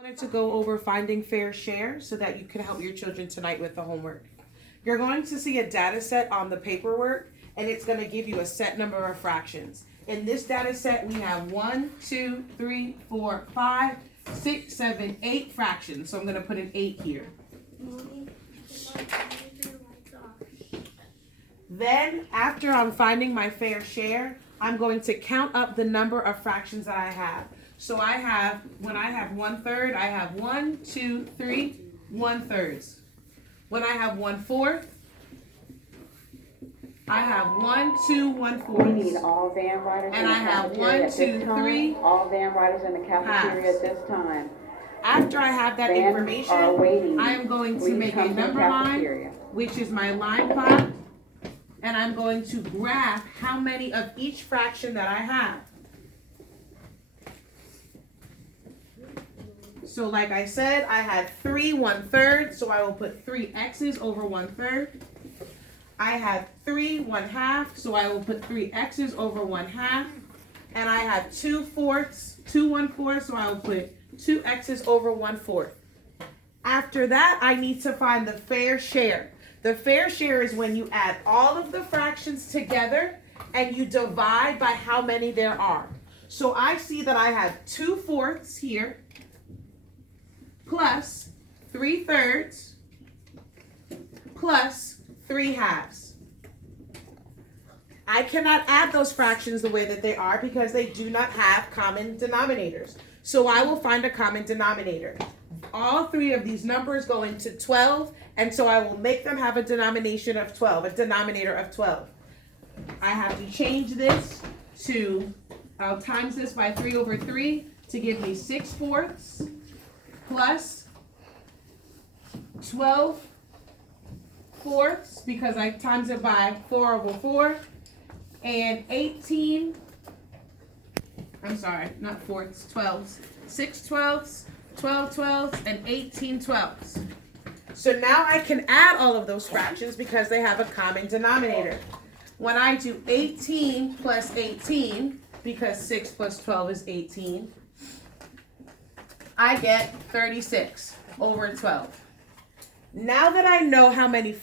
Wanted to go over finding fair share so that you can help your children tonight with the homework. You're going to see a data set on the paperwork, and it's going to give you a set number of fractions. In this data set, we have 1, 2, 3, 4, 5, 6, 7, 8 fractions. So I'm going to put an 8 here. Then, after I'm finding my fair share, I'm going to count up the number of fractions that I have. So when I have 1/3, I have 1, 2, 3, 1/3. When I have 1/4, I have 1, 2, 1/4. We need all van riders in the cafeteria at this time. All van riders in the cafeteria at this time. After I have that information, I am going to make a number line, which is my line plot, and I'm going to graph how many of each fraction that I have. So like I said, I had 3 1/3, so I will put 3 x's over 1/3. I have 3 1/2, so I will put 3 x's over 1/2. And I have 2 1/4, so I will put 2 x's over 1/4. After that, I need to find the fair share. The fair share is when you add all of the fractions together and you divide by how many there are. So I see that I have 2/4 here, plus 3/3 plus 3/2. I cannot add those fractions the way that they are because they do not have common denominators. So I will find a common denominator. All 3 of these numbers go into 12, and so I will make them have a denominator of 12. I have to change this to, I'll times this by 3 over 3 to give me 6/4 plus 12/4 because I times it by 4 over 4, and 18, I'm sorry, not fourths, 12s, 6/12, 12/12, and 18/12. So now I can add all of those fractions because they have a common denominator. When I do 18 plus 18, because 6 plus 12 is 18, I get 36 over 12. Now that I know how much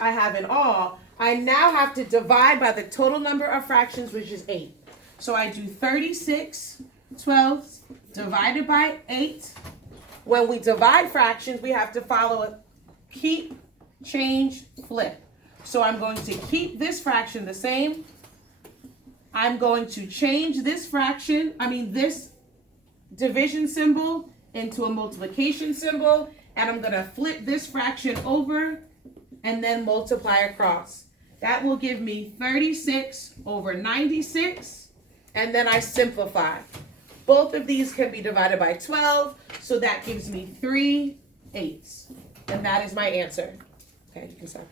I have in all, I now have to divide by the total number of fractions, which is 8. So I do 36/12 divided by 8. When we divide fractions, we have to follow a keep, change, flip. So I'm going to keep this fraction the same. I'm going to change this this division symbol into a multiplication symbol, and I'm going to flip this fraction over and then multiply across. That will give me 36 over 96, and then I simplify. Both of these can be divided by 12, so that gives me 3/8, and that is my answer. Okay, you can stop.